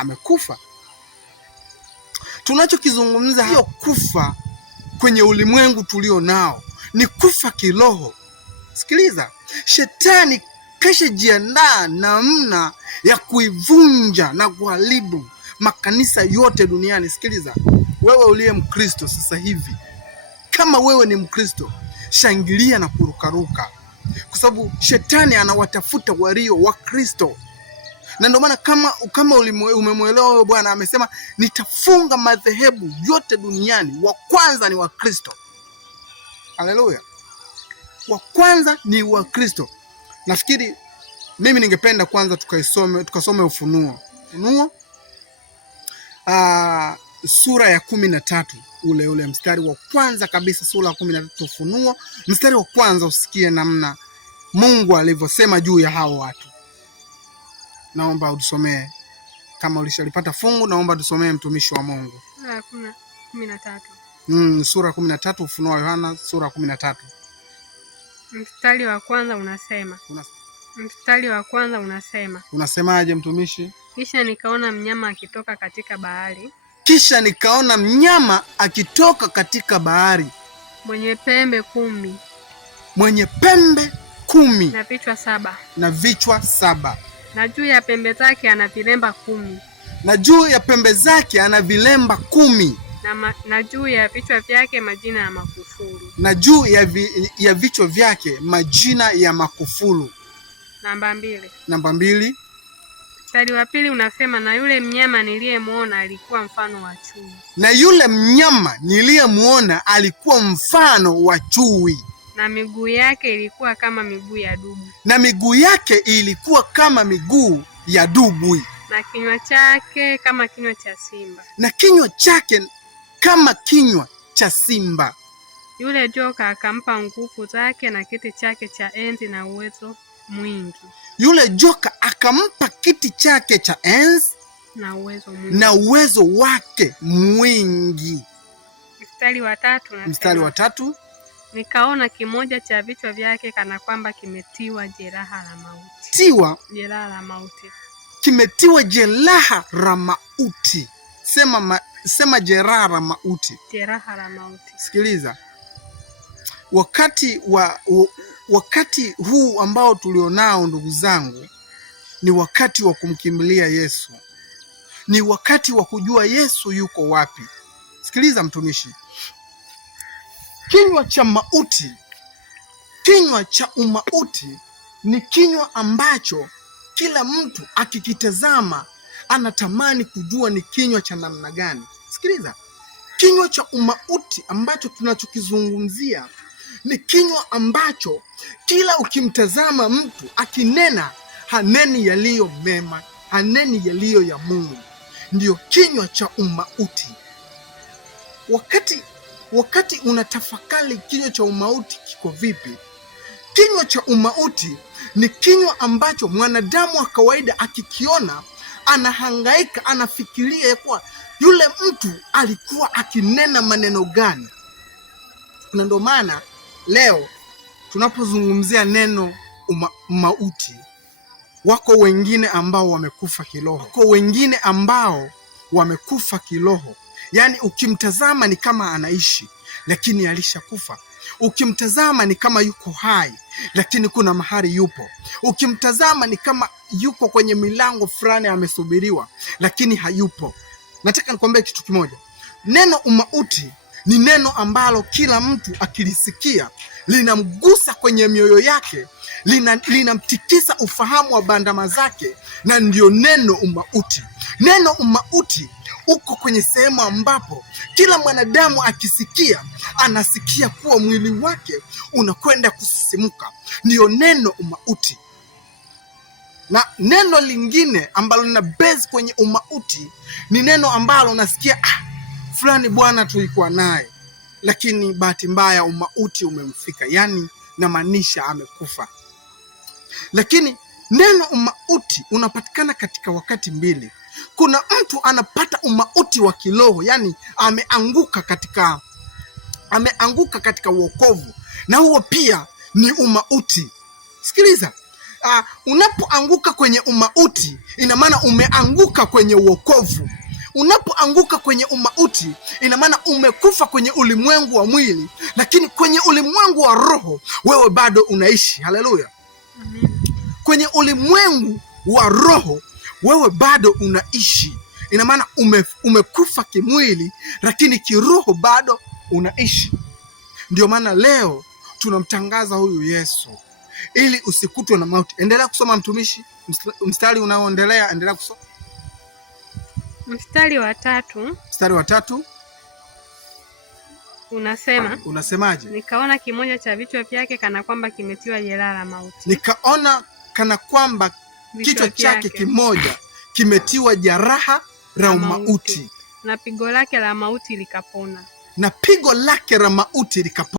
amekufa. Tunachokizungumza hiyo kufa kwenye ulimwengu tulio nao ni kufa kiroho. Sikiliza, shetani kashajiandaa namna ya kuivunja na kuharibu makanisa yote duniani. Sikiliza, wewe uliye Mkristo sasa hivi, kama wewe ni Mkristo, shangilia na kurukaruka, kwa sababu shetani anawatafuta walio wa Kristo. Na ndio maana kama umemwelewa wewe, Bwana amesema nitafunga madhehebu yote duniani, wa kwanza ni wa Kristo. Haleluya. Wa kwanza ni wa Kristo. Nafikiri mimi ningependa kwanza tukasome Ufunuo sura ya 13, ule mstari wa kwanza kabisa, sura ya 13 Ufunuo mstari wa kwanza. Usikie namna Mungu alivyosema juu ya hao watu. Naomba utusomee, kama ulishalipata fungu, naomba tusomee mtumishi wa Mungu. Sura 13 Ufunuo wa Yohana sura 13. Mstari wa kwanza unasema. Unasemaje mtumishi? Kisha nikaona mnyama akitoka katika bahari. Mwenye pembe 10. Na vichwa 7. Na juu ya pembe zake ana vilemba 10. Na juu ya vichwa vyake majina ya makufuru. Ya vichwa vyake majina ya makufuru. Namba 2. Mstari wa pili unasema, na yule mnyama niliyemuona alikuwa mfano wa chui. Na miguu yake ilikuwa kama miguu ya dubu. Na kinywa chake kama kinywa cha simba. Yule joka akampa nguvu zake na kiti chake cha enzi na uwezo mwingi. Na uwezo wake mwingi. Mstari wa 3. Nikaona kimoja cha vichwa vyake kana kwamba kimetiwa jeraha la mauti. Kimetiwa jeraha la mauti. Sema jeraha la mauti. Sikiliza, wakati huu ambao tulionao, ndugu zangu, ni wakati wa kumkimbilia Yesu. Ni wakati wa kujua Yesu yuko wapi. Sikiliza mtumishi, kinywa cha umauti ni kinywa ambacho kila mtu akikitazama anatamani kujua ni kinywa cha namna gani. Sikiliza, kinywa cha umauti ambacho tunachokizungumzia ni kinywa ambacho kila ukimtazama mtu akinena, haneni yaliyo mema, haneni yaliyo ya Mungu. Ndio kinywa cha umauti. Wakati unatafakari kinywa cha umauti kiko vipi, kinywa cha umauti ni kinywa ambacho mwanadamu wa kawaida akikiona anahangaika, anafikiria ya kuwa yule mtu alikuwa akinena maneno gani. Na ndio maana leo tunapozungumzia neno mauti, wako wengine ambao wamekufa kiroho. Yaani ukimtazama ni kama anaishi lakini alishakufa. Ukimtazama ni kama yuko hai lakini kuna mahali yupo. Ukimtazama ni kama yuko kwenye milango fulani amesubiriwa lakini hayupo. Nataka nikwambie kitu kimoja. Neno umauti ni neno ambalo kila mtu akilisikia linamgusa kwenye mioyo yake, linamtikisa ufahamu wa bandama zake, na ndio neno umauti. Neno umauti uko kwenye sehemu ambapo kila mwanadamu akisikia anasikia kuwa mwili wake unakwenda kusisimuka. Ndio neno umauti. Na neno lingine ambalo lina base kwenye umauti ni neno ambalo unasikia fulani bwana tulikuwa naye, lakini bahati mbaya umauti umemfika, yani namaanisha amekufa. Lakini neno umauti unapatikana katika wakati mbili. Kuna mtu anapata umauti wa kiroho, yani ameanguka katika wokovu, na huo pia ni umauti. Sikiliza, Unapoanguka kwenye umauti, ina maana umeanguka kwenye uokovu. Unapoanguka kwenye umauti, ina maana umekufa kwenye ulimwengu wa mwili, lakini kwenye ulimwengu wa roho wewe bado unaishi. Haleluya. Kwenye ulimwengu wa roho wewe bado unaishi. Ina maana umekufa kimwili, lakini kiroho bado unaishi. Ndio maana leo tunamtangaza huyu Yesu ili usikutwe na mauti. Endelea kusoma mtumishi, mstari unaoendelea, endelea kusoma. Mstari wa 3. Mstari wa 3 unasema, unasemaje? Nikaona kimoja cha vichwa vyake kana kwamba kimetiwa jeraha la mauti. Nikaona kana kwamba kichwa chake kimoja kimetiwa jeraha la mauti, na pigo lake la mauti likapona. Na pigo lake la mauti likapona.